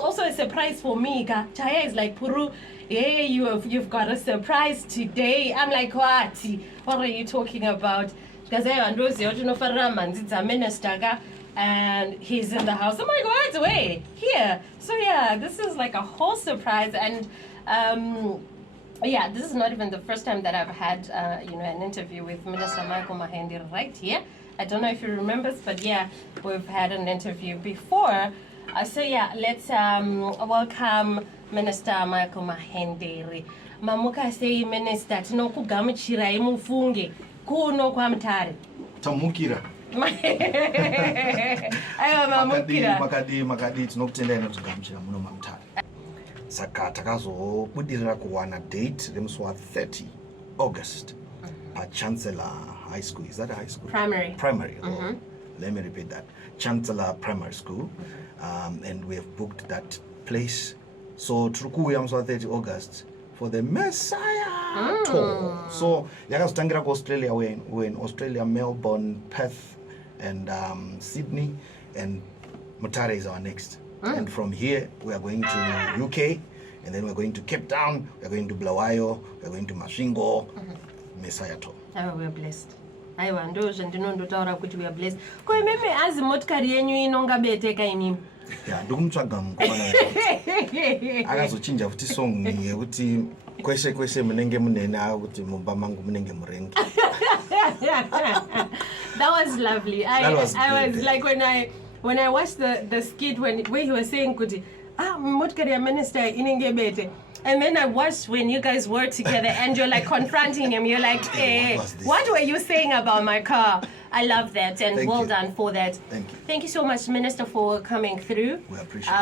also a surprise for me. Chaya is like, Puru, hey, you've got a surprise today. I'm like, what? What are you talking about? Because it's a minister, and he's in the house. I'm like, what? Wait, here. So yeah, this is like a whole surprise, and yeah, this is not even the first time that I've had an interview with Minister Michael Mahendere right here. I don't know if you remember, but yeah, we've had an interview before. So yeah, let's welcome Minister Michael Mahendere. Mamuka say, Minister, tinoku gamuchira imufunge kuno kwa Mutare. Tamukira. Ayo mamukira. Makadi tinokutendai kuti gamuchira muno Mutare. Saka takazobudirira kuwana date remusi wa 30 August. Chancellor High School. Is that a high school? Primary. Oh, let me repeat that. Chancellor Primary School. And we have booked that place. So Truku on 30 August for the Messiah tour. So yakazotangira ku Australia, we're in Australia, Melbourne, Perth, and Sydney, and Mutare is our next. And from here we are going to UK, and then we're going to Cape Town, we're going to Bulawayo, we're going to Masvingo. Messiah tour. Oh, we're blessed. I wonder, and you know, we are blessed. Ko meme as motkari yenyu inonga beteka inini. Yeah, ndokumtsvaga mukomana. Akazochinja futi song yekuti kweshe munenge munene akuti mumba mangu munenge murengi. That was lovely. I was like when I watched the skit where he was saying kuti motkari minister inenge bete. And then I watched when you guys were together and you're like confronting him. You're like, hey, what were you saying about my car? I love that, and well done for that. Thank you. Thank you so much, Minister, for coming through. We appreciate it.